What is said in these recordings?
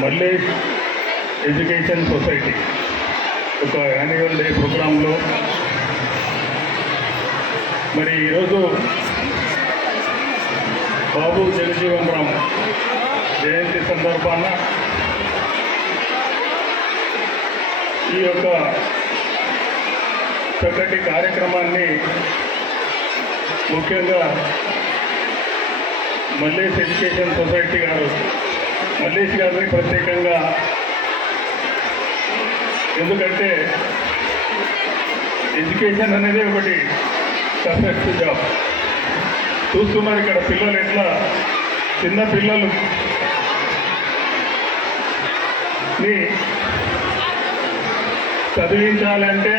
Mallesh education society ఒక annual day ప్రోగ్రాంలో మరి ఈరోజు బాబు జగజీవన్ రామ్ జయంతి సందర్భాన ఈ యొక్క చక్కటి కార్యక్రమాన్ని ముఖ్యంగా మల్లేష్ ఎడ్యుకేషన్ సొసైటీ గారు మల్లేష్ గారిని ప్రత్యేకంగా, ఎందుకంటే ఎడ్యుకేషన్ అనేది ఒకటి పర్ఫెక్ట్ జాబ్. చూస్తున్నారు ఇక్కడ పిల్లలు ఎట్లా, చిన్న పిల్లలు చదివించాలంటే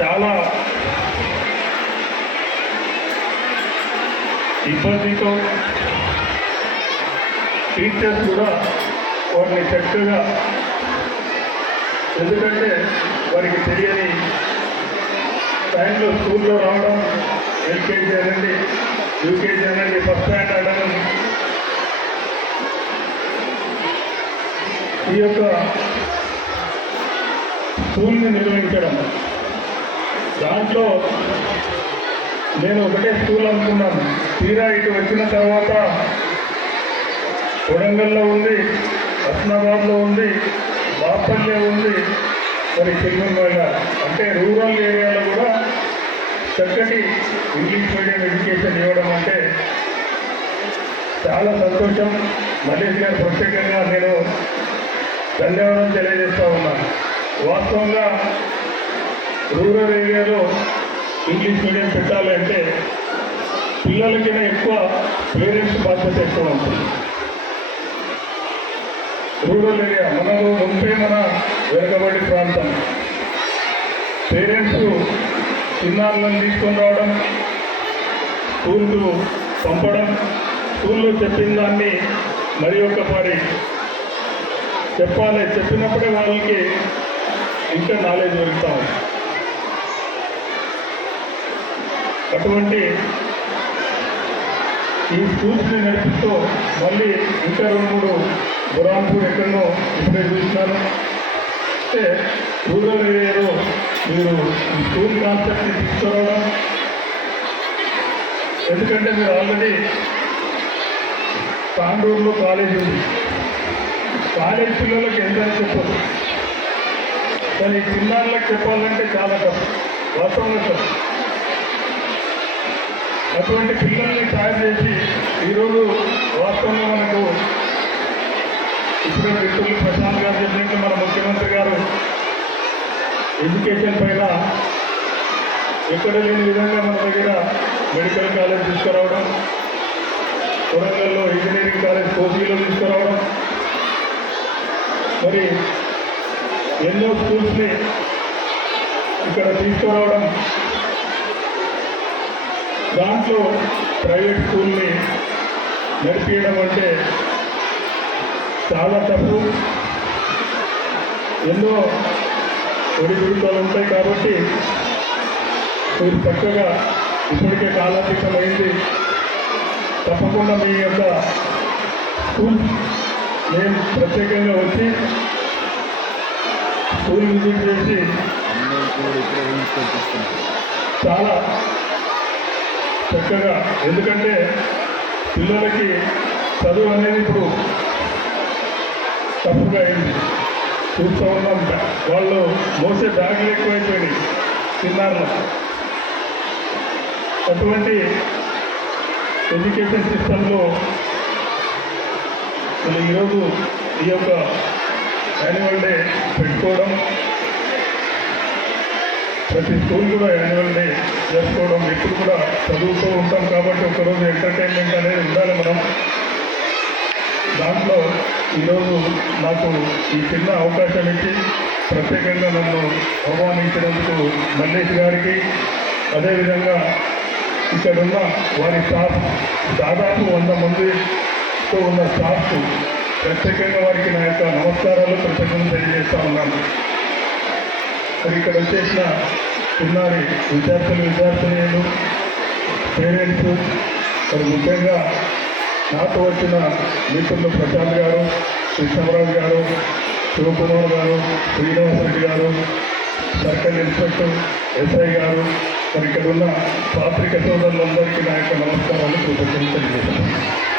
చాలా ఇబ్బందితో టీచర్స్ కూడా వారిని చక్కగా, ఎందుకంటే వారికి తెలియని టైంలో స్కూల్లో రావడం, ఎల్కేజీ అనండి, యూకేజీ అనండి, ఫస్ట్ స్టాండర్డ్ అనండి, ఈ యొక్క స్కూల్ని నిర్వహించడం. దాంట్లో నేను ఒకటే స్కూల్ అనుకున్నాను. తీరా ఇటు వచ్చిన తర్వాత వరంగల్లో ఉంది, హస్నాబాద్లో ఉంది, బాపట్ల ఉంది, మరి చిల్మన్వాడ, అంటే రూరల్ ఏరియాలో కూడా చక్కటి ఇంగ్లీష్ మీడియం ఎడ్యుకేషన్ ఇవ్వడం అంటే చాలా సంతోషం. మల్లేష్ గారు ప్రత్యేకంగా నేను ధన్యవాదాలు తెలియజేస్తూ ఉన్నాను. వాస్తవంగా రూరల్ ఏరియాలో ఇంగ్లీష్ మీడియం పెట్టాలంటే పిల్లలకైనా ఎక్కువ పేరెంట్స్ బాధ్యత ఎక్కువ ఉంటుంది. రూరల్ ఏరియా మనలో ఉంటే మన వెనుకబడి ప్రాంతం, పేరెంట్స్ చిన్నారులను తీసుకొని రావడం, స్కూల్కు పంపడం, స్కూల్లో చెప్పిన దాన్ని మరి ఒక్కసారి చెప్పాలి, చెప్పినప్పుడే వాళ్ళకి ఇంకా నాలెడ్జ్ దొరుకుతా ఉంది. అటువంటి ఈ స్కూల్స్ని నడిపిస్తూ మళ్ళీ ఇంకా 2-3 బురాన్పూర్ ఎక్కడో ఇప్పుడే చూసినాను. అంటే రూరల్ ఏరియాలో మీరు ఈ స్కూల్ కాన్సెప్ట్ని తీసుకురావడం, ఎందుకంటే మీరు ఆల్రెడీ తాండూరులో కాలేజ్ ఉంది, కాలేజ్ పిల్లలకు ఎంతని చెప్పదు, కానీ చిన్నారులకు చెప్పాలంటే చాలా కష్టం, వాస్తవంగా కష్టం. అటువంటి పిల్లల్ని తయారు చేసి ఈరోజు వాస్తవంగా మనకు ఇప్పుడు మిత్రులు ప్రశాంత్ గారు చెప్పినట్టు మన ముఖ్యమంత్రి గారు ఎడ్యుకేషన్ పైన ఎక్కడ లేని విధంగా మన దగ్గర మెడికల్ కాలేజ్ తీసుకురావడం, వరంగల్లో ఇంజనీరింగ్ కాలేజ్ కోచిలో తీసుకురావడం, మరి ఎన్నో స్కూల్స్ని ఇక్కడ తీసుకురావడం, దాంట్లో ప్రైవేట్ స్కూల్ని నడిపించడం అంటే చాలా తప్పు. ఎన్నో ఒడిదుడుకులు ఉంటాయి కాబట్టి మీరు చక్కగా, ఇప్పటికే కాలాతీతం అయింది, తప్పకుండా మీ యొక్క స్కూల్ నేను ప్రత్యేకంగా వచ్చి స్కూల్ విజిట్ చేసి చాలా చక్కగా, ఎందుకంటే పిల్లలకి చదువు అనేది ఇప్పుడు తప్పుగా అయింది. చూస్తూ ఉన్నాం, వాళ్ళు మోసే బ్యాగులు ఎక్కువైపోయినాయి చిన్నారులు. అటువంటి ఎడ్యుకేషన్ సిస్టంలో ఈరోజు ఈ యొక్క యాన్యువల్ డే పెట్టుకోవడం, ప్రతి స్కూల్ కూడా యాన్యువల్ డే చేసుకోవడం, ఇప్పుడు కూడా చదువుతూ ఉంటాం కాబట్టి ఒకరోజు ఎంటర్టైన్మెంట్ అనేది ఉండాలి మనం. దాంట్లో ఈరోజు నాకు ఈ చిన్న అవకాశం ఇచ్చి ప్రత్యేకంగా నన్ను ఆహ్వానించినందుకు మల్లేష్ గారికి, అదేవిధంగా ఇక్కడున్న వారి స్టాఫ్ దాదాపు 100 మందితో ఉన్న స్టాఫ్ ప్రత్యేకంగా వారికి నా యొక్క నమస్కారాలు, కృతజ్ఞతలు తెలియజేస్తూ ఉన్నాను. మరి ఇక్కడ వచ్చేసిన చిన్నారి విద్యార్థులు, విద్యార్థినీలు, పేరెంట్స్ మరి ముఖ్యంగా నాతో వచ్చిన మిత్రులు ప్రశాంత్ గారు, కృష్ణరాజు గారు, శివకుమార్ గారు, శ్రీనివాసరెడ్డి గారు, సర్కిల్ ఇన్స్పెక్టర్ ఎస్ఐ గారు, మరి ఇక్కడ ఉన్న పాత్రిక సోదరులందరికీ నా యొక్క నమస్కారాలు కృతజ్ఞతలు తెలియజేస్తున్నాను.